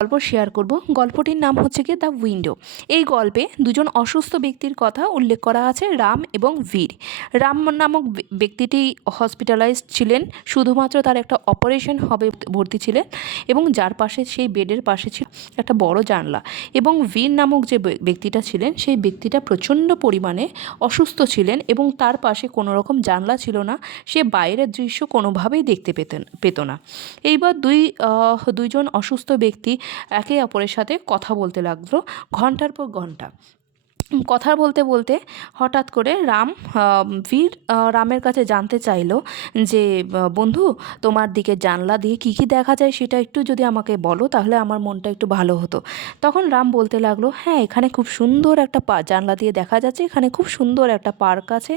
গল্প শেয়ার করব। গল্পটির নাম হচ্ছে কি দ্য উইন্ডো। এই গল্পে দুজন অসুস্থ ব্যক্তির কথা উল্লেখ করা আছে, রাম এবং বীর। রাম নামক ব্যক্তিটি হসপিটালাইজড ছিলেন, শুধুমাত্র তার একটা অপারেশন হবে ভর্তি ছিলেন, এবং যার পাশে সেই বেডের পাশে ছিল একটা বড় জানলা। এবং বীর নামক যে ব্যক্তিটা ছিলেন, সেই ব্যক্তিটা প্রচণ্ড পরিমাণে অসুস্থ ছিলেন এবং তার পাশে কোনো রকম জানলা ছিল না, সে বাইরের দৃশ্য কোনোভাবেই দেখতে পেত না। এইবার দুইজন অসুস্থ ব্যক্তি একে অপরের সাথে কথা বলতে লাগলো ঘন্টার পর ঘন্টা। কথা বলতে বলতে হঠাৎ করে বীর রামের কাছে জানতে চাইলো যে বন্ধু, তোমার দিকে জানলা দিয়ে কী কী দেখা যায় সেটা একটু যদি আমাকে বলো, তাহলে আমার মনটা একটু ভালো হতো। তখন রাম বলতে লাগলো, হ্যাঁ, এখানে খুব সুন্দর একটা জানলা দিয়ে দেখা যাচ্ছে, এখানে খুব সুন্দর একটা পার্ক আছে,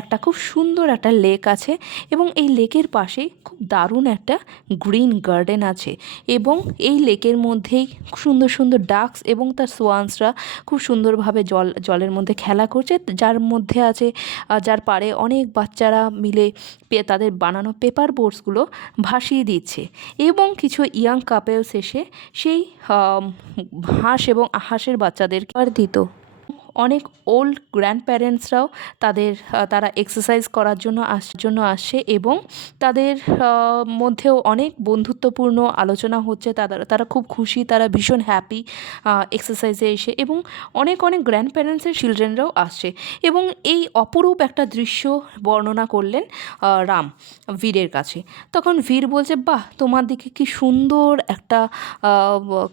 একটা খুব সুন্দর একটা লেক আছে, এবং এই লেকের পাশেই খুব দারুণ একটা গ্রিন গার্ডেন আছে, এবং এই লেকের মধ্যেই সুন্দর সুন্দর ডাকস এবং তার সোয়ান্সরা খুব সুন্দরভাবে জলের মধ্যে খেলা করছে, যার পাড়ে অনেক বাচ্চারা মিলে তাদের বানানো পেপার বোটসগুলো ভাসিয়ে দিচ্ছে, এবং কিছু ইয়াং কাপেলস এসে সেই হাঁসের বাচ্চাদেরকে দিত। অনেক ওল্ড গ্র্যান্ড প্যারেন্টসরাও তারা এক্সারসাইজ করার জন্য আসছে, এবং তাদের মধ্যেও অনেক বন্ধুত্বপূর্ণ আলোচনা হচ্ছে। তারা খুব খুশি, তারা ভীষণ হ্যাপি এক্সারসাইজে এসে, এবং অনেক অনেক গ্র্যান্ড প্যারেন্টসের চিলড্রেনরাও আসছে। এবং এই অপরূপ একটা দৃশ্য বর্ণনা করলেন রাম বীরের কাছে। তখন বীর বলছে, বাহ, তোমার দিকে কি সুন্দর একটা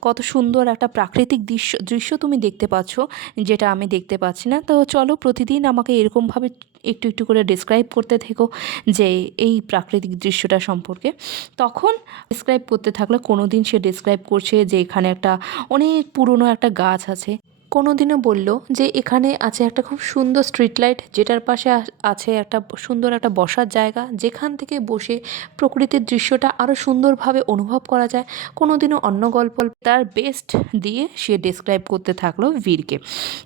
কত সুন্দর একটা প্রাকৃতিক দৃশ্য তুমি দেখতে পাচ্ছ, যেটা আমি দেখতে পাচ্ছি না। তো চলো প্রতিদিন আমাকে এরকমভাবে একটু একটু করে ডেসক্রাইব করতে থেকো যে এই প্রাকৃতিক দৃশ্যটা সম্পর্কে। তখন ডেসক্রাইব করতে থাকলে, কোনো দিন সে ডেসক্রাইব করছে যে এখানে একটা অনেক পুরনো একটা গাছ আছে, কোনো দিনও বলল যে এখানে আছে একটা খুব সুন্দর স্ট্রিট লাইট, যেটার পাশে আছে একটা সুন্দর একটা বসার জায়গা, যেখান থেকে বসে প্রকৃতির দৃশ্যটা আরও সুন্দরভাবে অনুভব করা যায়। কোনো দিনও অন্য গল্প তার বেস্ট দিয়ে সে ডেসক্রাইব করতে থাকলো বীরকে।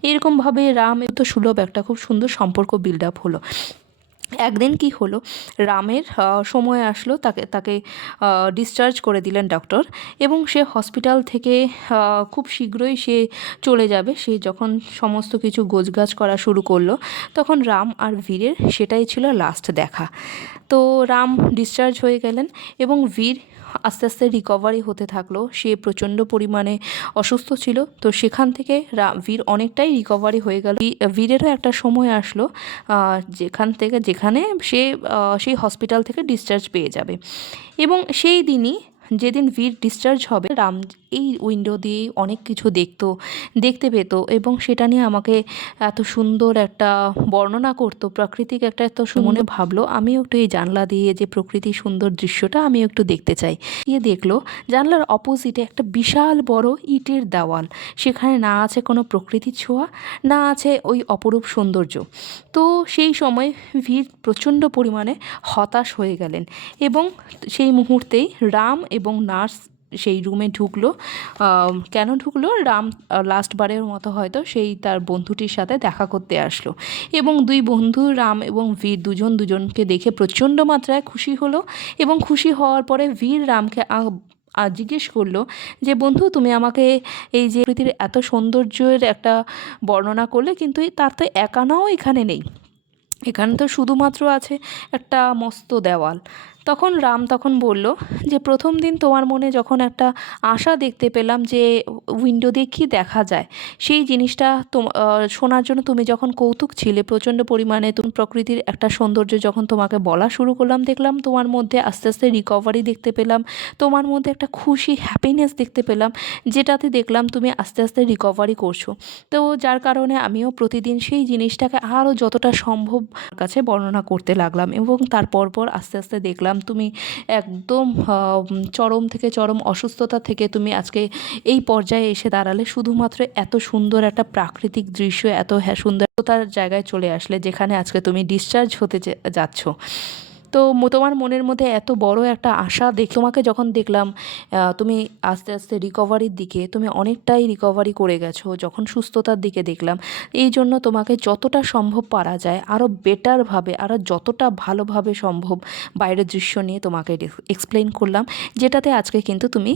এরকমভাবে রাম এত সুলভ একটা খুব সুন্দর সম্পর্ক বিল্ড আপ হলো। একদিন কি হলো, রামের সময় আসলো, তাকে ডিসচার্জ করে দিলেন ডক্টর, এবং সে হসপিটাল থেকে খুব শীঘ্রই সে চলে যাবে। সে যখন সমস্ত কিছু গোছগাছ করা শুরু করলো, তখন রাম আর বীরের সেটাই ছিল লাস্ট দেখা। তো রাম ডিসচার্জ হয়ে গেলেন, এবং বীর আস্তে আস্তে রিকভারি হতে থাকলো। সে প্রচণ্ড পরিমাণে অসুস্থ ছিল, তো সেখান থেকে বীর অনেকটাই রিকভারি হয়ে গেল। বীরেরও একটা সময় আসলো যেখানে সে সেই হসপিটাল থেকে ডিসচার্জ পেয়ে যাবে, এবং সেই দিনই যেদিন বীর ডিসচার্জ হবে, রাম এই উইন্ডো দিয়েই অনেক কিছু দেখতে পেত, এবং সেটা নিয়ে আমাকে এত সুন্দর একটা বর্ণনা করতো, প্রাকৃতিক একটা এত মনে ভাবলো আমিও একটু এই জানলা দিয়ে যে প্রকৃতির সুন্দর দৃশ্যটা আমিও একটু দেখতে চাই। দেখলো জানলার অপোজিটে একটা বিশাল বড় ইটের দেওয়াল, সেখানে না আছে কোনো প্রকৃতির ছোঁয়া, না আছে ওই অপরূপ সৌন্দর্য। তো সেই সময় বীর প্রচণ্ড পরিমাণে হতাশ হয়ে গেলেন, এবং সেই মুহূর্তেই রাম এবং নার্স সেই রুমে ঢুকলো। কেন ঢুকলো? রাম লাস্টবারের মতো হয়তো সেই তার বন্ধুটির সাথে দেখা করতে আসলো, এবং দুই বন্ধু রাম এবং বীর দুজনকে দেখে প্রচণ্ড মাত্রায় খুশি হলো, এবং খুশি হওয়ার পরে বীর রামকে জিজ্ঞেস করলো যে, বন্ধু, তুমি আমাকে এই যে প্রকৃতির এত সৌন্দর্যের একটা বর্ণনা করলে, কিন্তু তার তো একানাও এখানে নেই, এখানে তো শুধুমাত্র আছে একটা মস্ত দেওয়াল। তখন বলল যে, প্রথম দিন তোমার মনে যখন একটা আশা দেখতে পেলাম যে উইন্ডো দিয়ে কী দেখা যায়, সেই জিনিসটা শোনার জন্য তুমি যখন কৌতুক ছিলে প্রচণ্ড পরিমাণে, তুমি প্রকৃতির একটা সৌন্দর্য যখন তোমাকে বলা শুরু করলাম, দেখলাম তোমার মধ্যে আস্তে আস্তে রিকভারি দেখতে পেলাম, তোমার মধ্যে একটা খুশি হ্যাপিনেস দেখতে পেলাম, যেটাতে দেখলাম তুমি আস্তে আস্তে রিকভারি করছো। তো যার কারণে আমিও প্রতিদিন সেই জিনিসটাকে আরও যতটা সম্ভব কাছে বর্ণনা করতে লাগলাম, এবং তারপর আস্তে আস্তে দেখলাম তুমি একদম চরম থেকে চরম অসুস্থতা থেকে তুমি আজকে এই পর্যায়ে এসে দাঁড়ালে, শুধুমাত্র এত সুন্দর একটা প্রাকৃতিক দৃশ্য, এত সুন্দরতার জায়গায় চলে আসলে, যেখানে আজকে তুমি ডিসচার্জ হতে যাচ্ছ। তো তোমার মনের মধ্যে এত বড় একটা আশা তোমাকে যখন দেখলাম তুমি আস্তে আস্তে রিকভারির দিকে তুমি অনেকটাই রিকভারি করে গেছো যখন সুস্থতার দিকে দেখলাম, এই জন্য তোমাকে যতটা সম্ভব পারা যায় আরও বেটারভাবে আরও যতটা ভালোভাবে সম্ভব বাইরের দৃশ্য নিয়ে তোমাকে এক্সপ্লেন করলাম, যেটাতে আজকে কিন্তু তুমি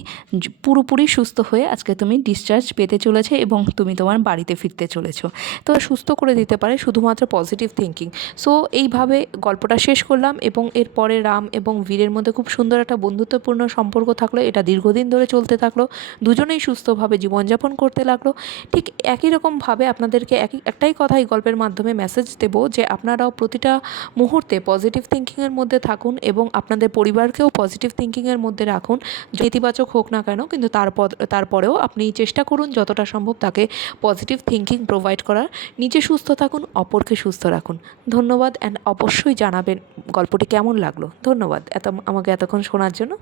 পুরোপুরি সুস্থ হয়ে আজকে তুমি ডিসচার্জ পেতে চলেছে এবং তুমি তোমার বাড়িতে ফিরতে চলেছো। তো সুস্থ করে দিতে পারে শুধুমাত্র পজিটিভ থিঙ্কিং। সো এইভাবে গল্পটা শেষ করলাম এবং এরপরে রাম এবং বীরের মধ্যে খুব সুন্দর একটা বন্ধুত্বপূর্ণ সম্পর্ক থাকলো, এটা দীর্ঘদিন ধরে চলতে থাকলো, দুজনেই সুস্থভাবে জীবনযাপন করতে লাগলো। ঠিক একই রকমভাবে আপনাদেরকে একটাই কথা এই গল্পের মাধ্যমে মেসেজ দেব যে আপনারাও প্রতিটা মুহূর্তে পজিটিভ থিঙ্কিংয়ের মধ্যে থাকুন এবং আপনাদের পরিবারকেও পজিটিভ থিঙ্কিংয়ের মধ্যে রাখুন, নেতিবাচক হোক না কেন, কিন্তু তারপরেও আপনি চেষ্টা করুন যতটা সম্ভব তাকে পজিটিভ থিঙ্কিং প্রোভাইড করার। নিজে সুস্থ থাকুন, অপরকে সুস্থ রাখুন। ধন্যবাদ, অ্যান্ড অবশ্যই জানাবেন গল্পটি কেমন লাগলো। ধন্যবাদ আমাকে এতক্ষণ শোনার জন্য।